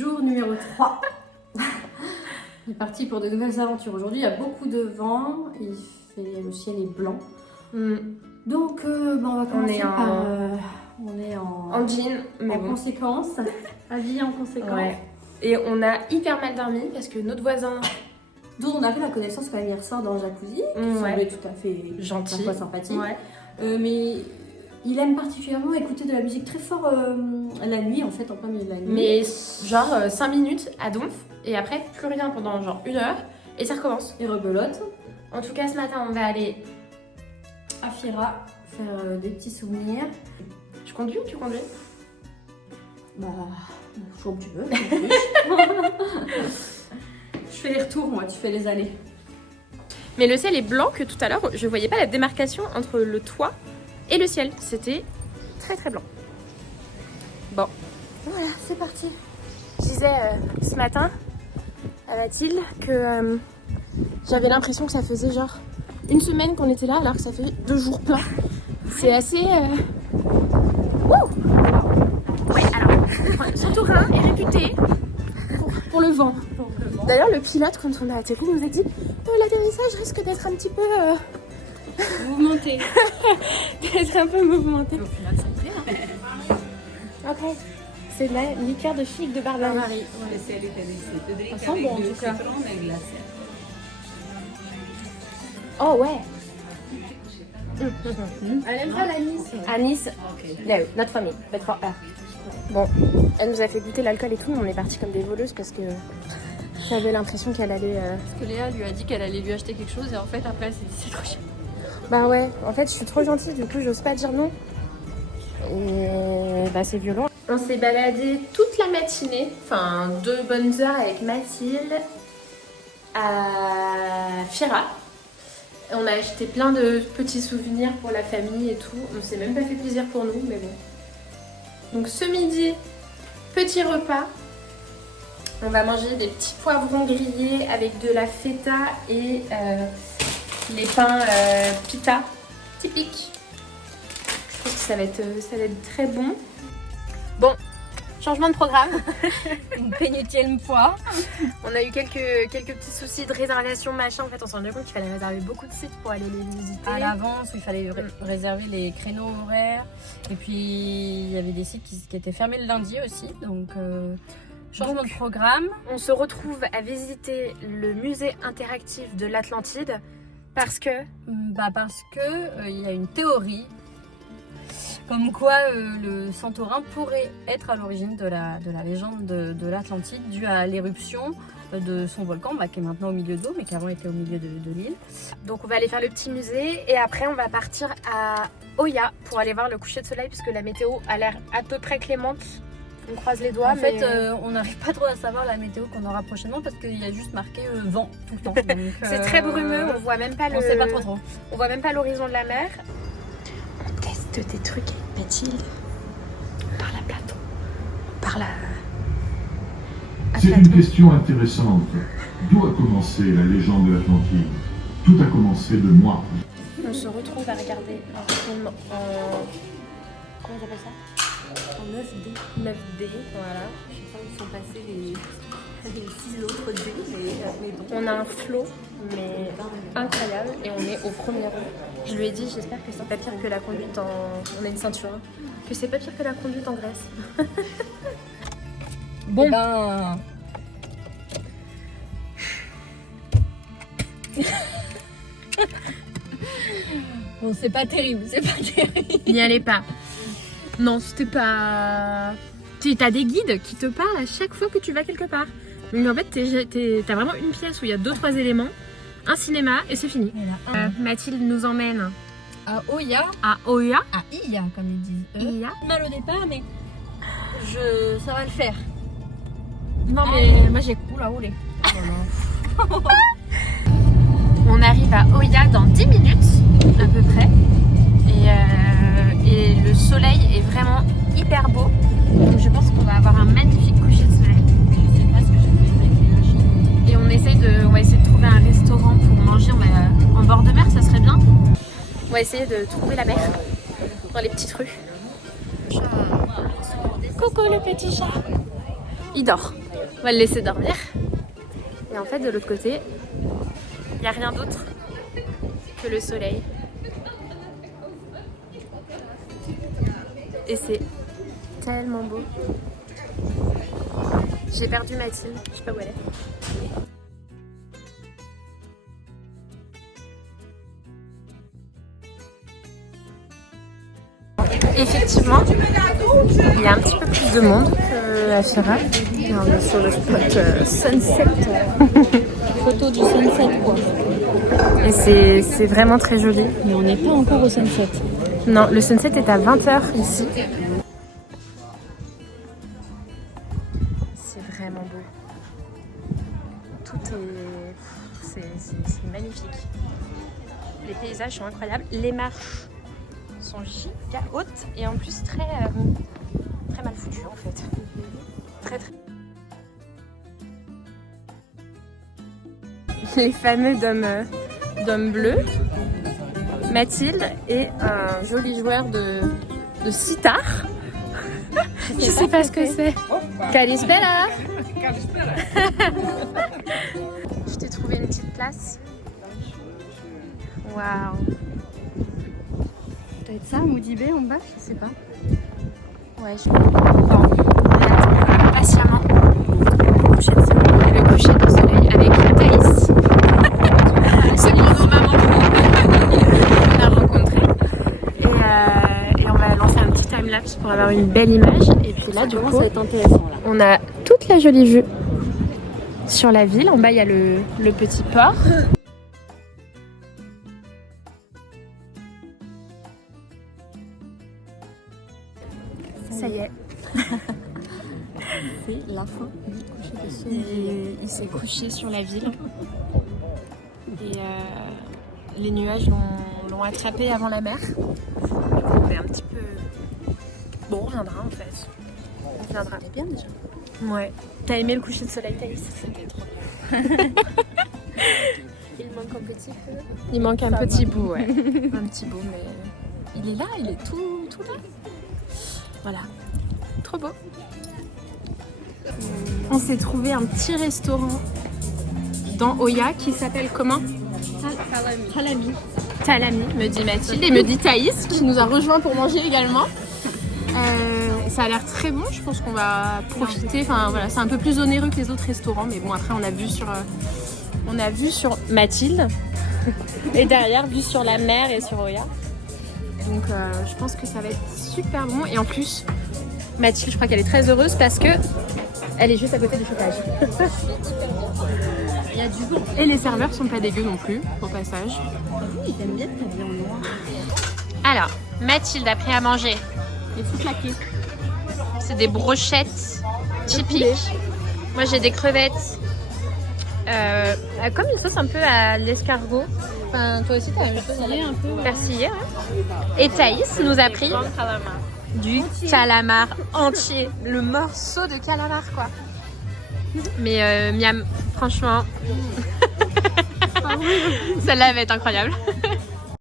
Jour numéro 3. On est parti pour de nouvelles aventures. Aujourd'hui, il y a beaucoup de vent. Le ciel est blanc. Donc, on va commencer par... on est en jean, mais en conséquence. Habillé en conséquence. Ouais. Et on a hyper mal dormi parce que notre voisin... Dont on a fait la connaissance quand même hier soir dans le jacuzzi. Qui semblait tout à fait gentil. Sympathique. Ouais. Mais... il aime particulièrement écouter de la musique très fort la nuit, en fait, en plein milieu de la nuit. Mais genre 5 minutes à donf, et après plus rien pendant genre 1 heure, et ça recommence. Et rebelote. En tout cas, ce matin, on va aller à Fira faire des petits souvenirs. Tu conduis ou tu conduis? Bah, comme tu veux. Je fais les retours, moi, tu fais les allées. Mais le ciel est blanc que tout à l'heure, je voyais pas la démarcation entre le toit et le ciel, c'était très très blanc. Bon, voilà, c'est parti. Je disais ce matin à Mathilde que j'avais l'impression que ça faisait genre 1 semaine qu'on était là alors que ça fait 2 jours pleins. C'est assez... Wouh. Ouais, alors, Santorin est réputé pour le vent. D'ailleurs, le pilote, quand on a atterri, nous a dit l'atterrissage risque d'être un petit peu... Mouvementé. D'être un peu mouvementé. Au final, ça me plaît. Ok. C'est de la liqueur de figue de Barbarie. Ouais. Ça sent bon en tout cas. Oh ouais. Elle aime ça l'anis. Anis, no, notre famille, but for her. Bon, elle nous a fait goûter l'alcool et tout, mais on est parti comme des voleuses parce que j'avais l'impression qu'elle allait... Parce que Léa lui a dit qu'elle allait lui acheter quelque chose et en fait après elle s'est dit c'est trop cher. Bah ouais, en fait je suis trop gentille, du coup j'ose pas dire non. Et bah c'est violent. On s'est baladé toute la matinée, enfin 2 bonnes heures avec Mathilde à Fira. On a acheté plein de petits souvenirs pour la famille et tout. On s'est même pas fait plaisir pour nous, mais bon. Donc ce midi, petit repas. On va manger des petits poivrons grillés avec de la feta et les pains pita typiques. Je pense que ça va être très bon. Bon, changement de programme. Une pénitième fois. On a eu quelques petits soucis de réservation, machin. En fait, on s'est rendu compte qu'il fallait réserver beaucoup de sites pour aller les visiter. À l'avance, il fallait réserver les créneaux horaires. Et puis, il y avait des sites qui étaient fermés le lundi aussi. Donc, changement de programme. On se retrouve à visiter le musée interactif de l'Atlantide parce que... Parce que il y a une théorie comme quoi le Santorin pourrait être à l'origine de la légende de l'Atlantide due à l'éruption de son volcan qui est maintenant au milieu d'eau mais qui avant était au milieu de l'île. Donc on va aller faire le petit musée et après on va partir à Oya pour aller voir le coucher de soleil puisque la météo a l'air à peu près clémente. On croise les doigts. En fait, on n'arrive pas trop à savoir la météo qu'on aura prochainement parce qu'il y a juste marqué vent tout le temps. C'est très brumeux, on voit même pas on sait pas trop. On voit même pas l'horizon de la mer. On teste des trucs avec Mathilde. On parle à Platon. On parle à C'est Platon. une question intéressante. D'où a commencé la légende de l'Atlantide? Tout a commencé de moi. On se retrouve à regarder un film en... Comment on appelle ça? En 9D. 9D, voilà. Je sais pas où sont passés les 6 autres D, mais bon. On a un flow, mais incroyable, et on est au premier rang. Je lui ai dit, j'espère que c'est pas pire que la conduite en... On a une ceinture, hein. Que c'est pas pire que la conduite en Grèce. Bon. Eh ben... Bon, c'est pas terrible, c'est pas terrible. N'y allez pas. Non, c'était pas... T'as des guides qui te parlent à chaque fois que tu vas quelque part. Mais en fait, t'as vraiment une pièce où il y a 2-3 éléments, un cinéma et c'est fini. Mathilde nous emmène à Oya. À Oya. À Iya, comme ils disent. Iya. Mal au départ, mais ça va le faire. Non, mais moi j'ai... Oula, roulé. On arrive à Oya dans 10 minutes, à peu près. Et le soleil est vraiment hyper beau. Donc je pense qu'on va avoir un magnifique coucher de soleil. Je sais pas ce que j'ai fait avec les machines. Et on va essayer de trouver un restaurant pour manger. En bord de mer, ça serait bien. On va essayer de trouver la mer dans les petites rues. Coucou le petit chat. Il dort. On va le laisser dormir. Et en fait, de l'autre côté, il n'y a rien d'autre que le soleil. Et c'est tellement beau. J'ai perdu Mathilde, je sais pas où elle est. Effectivement, il y a un petit peu plus de monde à Fira. Et on est sur le spot sunset. Photo du sunset quoi. Et c'est vraiment très joli. Mais on n'est pas encore au sunset. Non, le sunset est à 20h ici. C'est vraiment beau. Tout est... C'est magnifique. Les paysages sont incroyables. Les marches sont giga hautes et en plus très mal foutues en fait. Très. Les fameux dômes bleus. Mathilde et un joli joueur de sitar. Je sais pas ce que c'est. Kalispera. Je t'ai trouvé une petite place. Waouh. Ça doit être ça, Moody Bay en bas, je sais pas. Ouais, bon, on attend patiemment le coucher de soleil avec Thaïs. C'est mon nom maman qu'on a rencontré. Et on va lancer un petit timelapse pour avoir une belle image. Et puis là, du coup, ça va être intéressant là. on a toute la jolie vue sur la ville. En bas, il y a le petit port. Ça y est. C'est la fin du coucher de soleil. Il s'est couché sur la ville. Et les nuages l'ont attrapé avant la mer. On est un petit peu... Bon, on reviendra en fait. On reviendra. C'était bien déjà. Ouais. T'as aimé le coucher de soleil, Thaïs? C'était trop bien. Il manque un petit peu. Il manque un petit bout, ouais. Un petit bout, mais il est là, il est tout là. Voilà. Trop beau. On s'est trouvé un petit restaurant dans Oya qui s'appelle comment? Talami. Talami, me dit Mathilde, et me dit Thaïs qui nous a rejoint pour manger également. Ça a l'air très bon, je pense qu'on va profiter. Enfin voilà, c'est un peu plus onéreux que les autres restaurants, mais bon après on a vu sur Mathilde et derrière vue sur la mer et sur Oya. Donc je pense que ça va être super bon et en plus Mathilde, je crois qu'elle est très heureuse parce que elle est juste à côté du chauffage. Il y a du vent. Et les serveurs sont pas dégueux non plus, au passage. Oui, ils aiment bien t'habiller en noir. Alors, Mathilde a pris à manger. Les fous claqués. C'est des brochettes typiques. Moi j'ai des crevettes comme une sauce un peu à l'escargot. Enfin, toi aussi, t'as la même chose un peu. Persillé, ouais. Et Thaïs nous a pris du calamar entier. Le morceau de calamar, quoi. Mais miam, franchement, celle-là va être incroyable.